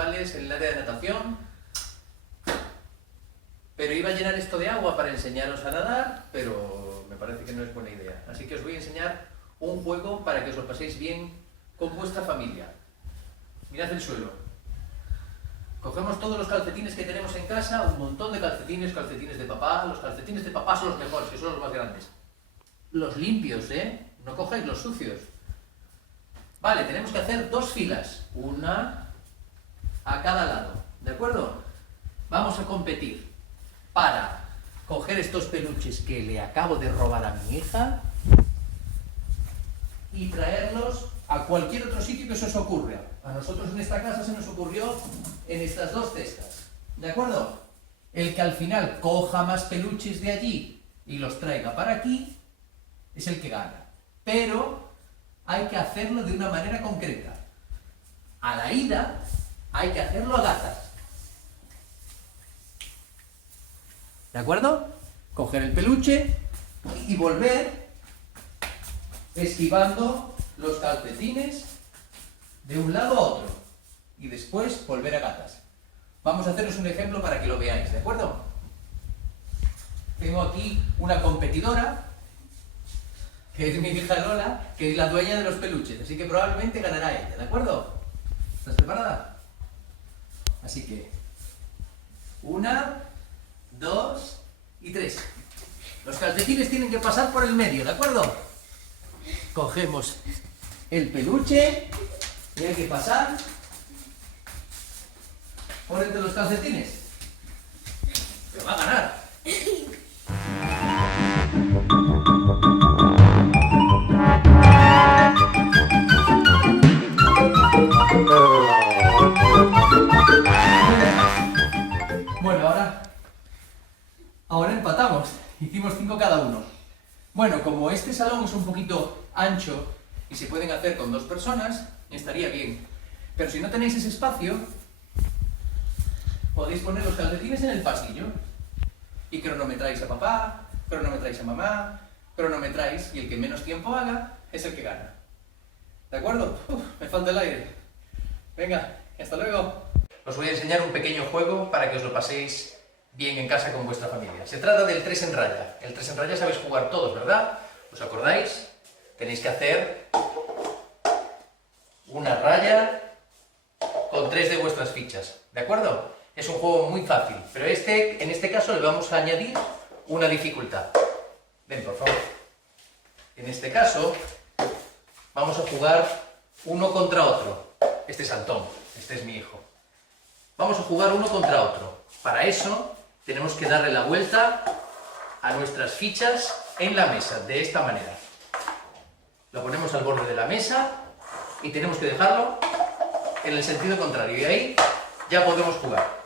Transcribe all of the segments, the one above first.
principales en el área de natación, pero iba a llenar esto de agua para enseñaros a nadar, pero me parece que no es buena idea. Así que os voy a enseñar un juego para que os lo paséis bien con vuestra familia. Mirad el suelo. Cogemos todos los calcetines que tenemos en casa, un montón de calcetines, calcetines de papá. Los calcetines de papá son los mejores, que son los más grandes. Los limpios, ¿eh? No cojáis los sucios. Vale, tenemos que hacer 2 filas, una a cada lado, ¿de acuerdo? Vamos a competir para coger estos peluches que le acabo de robar a mi hija y traerlos a cualquier otro sitio que se os ocurra. A nosotros en esta casa se nos ocurrió en estas 2 cestas, ¿de acuerdo? El que al final coja más peluches de allí y los traiga para aquí es el que gana. Pero hay que hacerlo de una manera concreta. A la ida hay que hacerlo a gatas. ¿De acuerdo? Coger el peluche y volver esquivando los calcetines de un lado a otro. Y después volver a gatas. Vamos a haceros un ejemplo para que lo veáis, ¿de acuerdo? Tengo aquí una competidora, que es mi hija Lola, que es la dueña de los peluches, así que probablemente ganará ella, ¿de acuerdo? ¿Estás preparada? Así que, 1, 2 y 3. Los calcetines tienen que pasar por el medio, ¿de acuerdo? Cogemos el peluche y hay que pasar por entre los calcetines. Pero va a ganar. Bueno, ahora empatamos. Hicimos 5 cada uno. Bueno, como este salón es un poquito ancho y se pueden hacer con 2 personas, estaría bien. Pero si no tenéis ese espacio, podéis poner los calcetines en el pasillo y cronometráis a papá, cronometráis a mamá, cronometráis y el que menos tiempo haga es el que gana. ¿De acuerdo? Me falta el aire. Venga, hasta luego. Os voy a enseñar un pequeño juego para que os lo paséis bien en casa con vuestra familia. Se trata del 3 en raya. El 3 en raya sabéis jugar todos, ¿verdad? ¿Os acordáis? Tenéis que hacer una raya con 3 de vuestras fichas, ¿de acuerdo? Es un juego muy fácil, pero en este caso le vamos a añadir una dificultad. Ven, por favor. En este caso vamos a jugar uno contra otro. Este es Antón, este es mi hijo. Vamos a jugar uno contra otro. Para eso tenemos que darle la vuelta a nuestras fichas en la mesa, de esta manera. Lo ponemos al borde de la mesa y tenemos que dejarlo en el sentido contrario. Y ahí ya podemos jugar.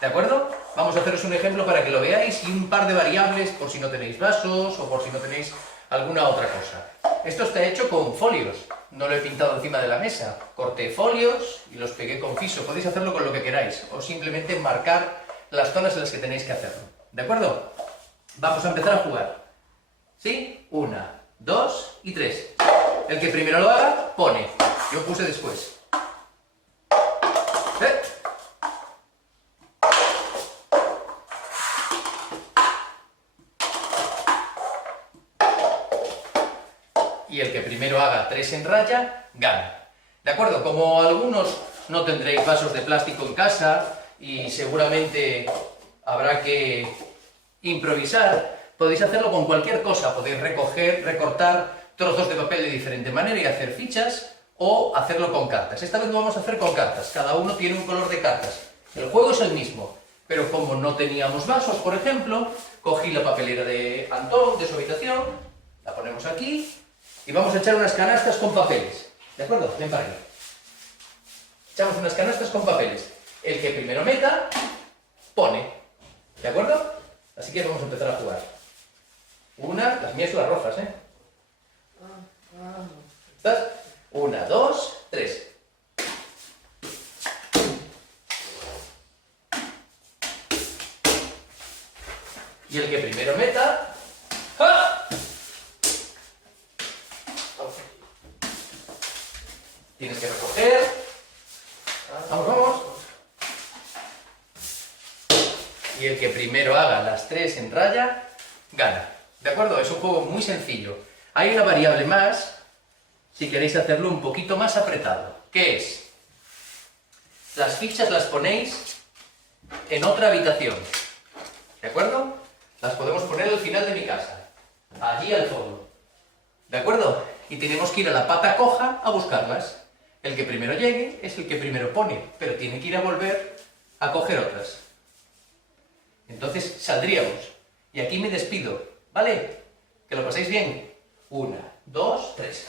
¿De acuerdo? Vamos a haceros un ejemplo para que lo veáis y un par de variables por si no tenéis vasos o por si no tenéis alguna otra cosa. Esto está hecho con folios. No lo he pintado encima de la mesa. Corté folios y los pegué con fiso. Podéis hacerlo con lo que queráis o simplemente marcar las zonas en las que tenéis que hacerlo. ¿De acuerdo? Vamos a empezar a jugar. ¿Sí? 1, 2 y 3. El que primero lo haga, pone. Yo puse después. Y el que primero haga 3 en raya, gana. ¿De acuerdo? Como algunos no tendréis vasos de plástico en casa y seguramente habrá que improvisar, podéis hacerlo con cualquier cosa. Podéis recortar trozos de papel de diferente manera y hacer fichas o hacerlo con cartas. Esta vez lo vamos a hacer con cartas. Cada uno tiene un color de cartas. El juego es el mismo, pero como no teníamos vasos, por ejemplo, cogí la papelera de Antón, de su habitación, la ponemos aquí y vamos a echar unas canastas con papeles. ¿De acuerdo? Ven para aquí. Echamos unas canastas con papeles. El que primero meta, pone. ¿De acuerdo? Así que vamos a empezar a jugar. Las mías son las rojas, ¿eh? ¿Estás? 1, 2, 3. Y el que primero meta... ¡ja! Tienes que recoger. Vamos, vamos. el que primero haga las 3 en raya, gana. ¿De acuerdo? Es un juego muy sencillo. Hay una variable más, si queréis hacerlo un poquito más apretado. ¿Qué es? Las fichas las ponéis en otra habitación. ¿De acuerdo? Las podemos poner al final de mi casa. Allí al fondo. ¿De acuerdo? Y tenemos que ir a la pata coja a buscarlas. El que primero llegue es el que primero pone, pero tiene que ir a volver a coger otras. Entonces saldríamos. Y aquí me despido, ¿vale? Que lo paséis bien. 1, 2, 3.